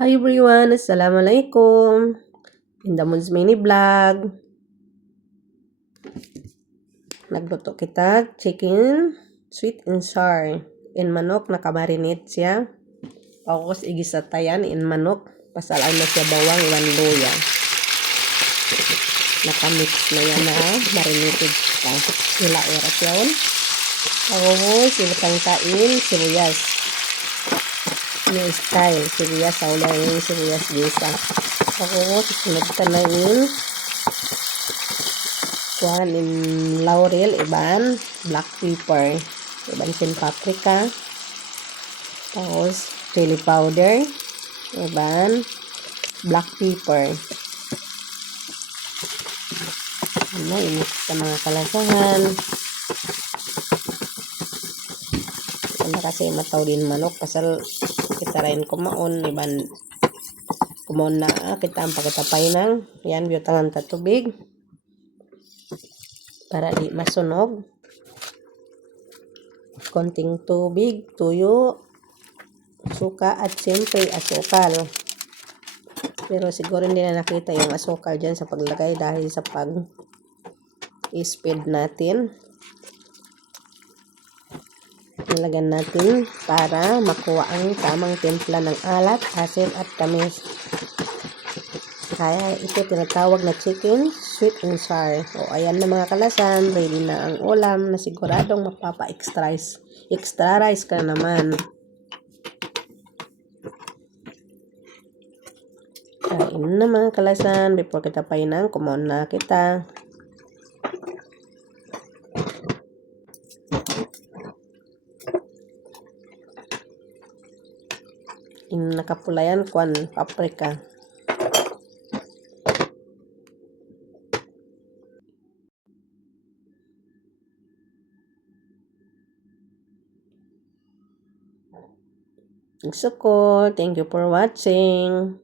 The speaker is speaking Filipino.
Hi everyone, Assalamualaikum. In the Moons Mini Vlog. Nagluto kita chicken sweet and sour. In manok nakamarinate siya. Tapos igisa tayan in manok. Pasalaan na siya bawang iwan luya. Nakamix na yan na marinated pa. Ila oras yun. Tapos ilutang kain sibuyas. New style sibuyas sa ulang yung sibuyas gisa. Tapos sunod ka na in laurel, iban black pepper, iban sin paprika, tapos chili powder, iban black pepper. Init sa mga kalasahan. Wala kasi mataw din manok pasal kita rin kumaon, iban kumaon na kita ang pagkatapay ng yan biyotangan ta tubig para di masunog. Konting tubig, tuyo, suka at siyempre asukal. Pero siguro hindi na nakita yung asukal dyan sa paglagay dahil sa pag-speed natin. Nilagyan natin para makuha ang tamang timpla ng alat, asin at tamis. Kaya ito tinatawag na chicken sweet and sour. O ayan na mga kalasan, ready na ang ulam na siguradong mapapa-extra rice ka naman. Kain na mga kalasan before kita painang kumaon na kita. In nakapulayan kwan paprika. Thank you for watching.